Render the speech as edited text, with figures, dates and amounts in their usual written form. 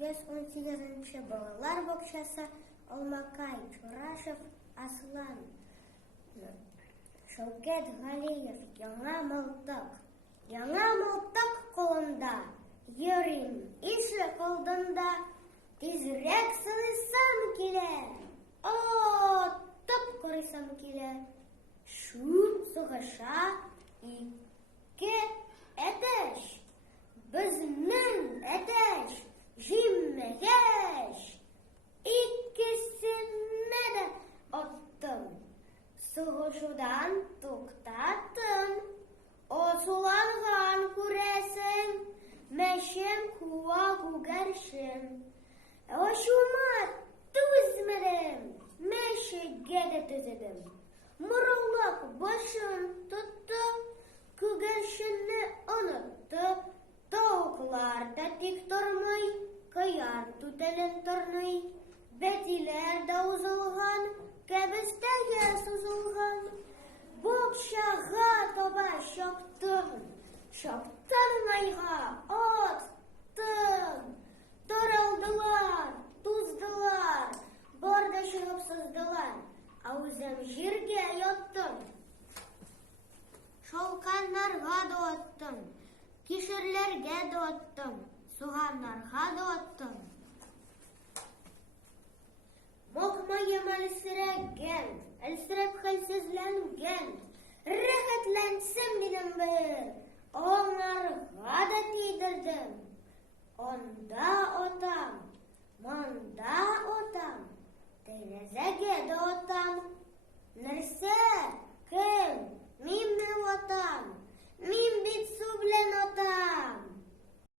118-нче балалар бакчасы, Алмакай, Чурашев, Аслан, Шәүкәт Галиев, яңа мылтык. Яңа мылтык кулында, йөрим ишек алдында, тизрәк сынысам килә, атып карыйсам килә. Шу сугыша ике әтәч, безнең әтәч җиммәгәч, икесенә дә аттым. Сугышудан туктаттым, асуланган күрәсең, мәчем куа күгәрчен. Ачума түзмәдем, мәчегә дә төзедем. Мораллак башын тотты, күгәрченне онытты. Тавыклар да тик тормый, кыяр түтәлен тырный. Бәтиләр дә узылган, кәбестәгә сузылган. Бакчага таба чаптым, чаптым майга, аттым. Таралдылар, туздылар, бар да чыгып сыздылар, ә үзем җиргә яттым. Шалканнарга да аттым, кишерләргә да аттым, суганнарга да аттым. Мокмаем әлсерәп хәлсезләнгән, рәхәтләнсем дидем бер, аңарга да тидердем. Анда атам, манда атам, тәрәзәгә дә атам. Нәрсә? Кем? Мин атам, мин бит су белән атам.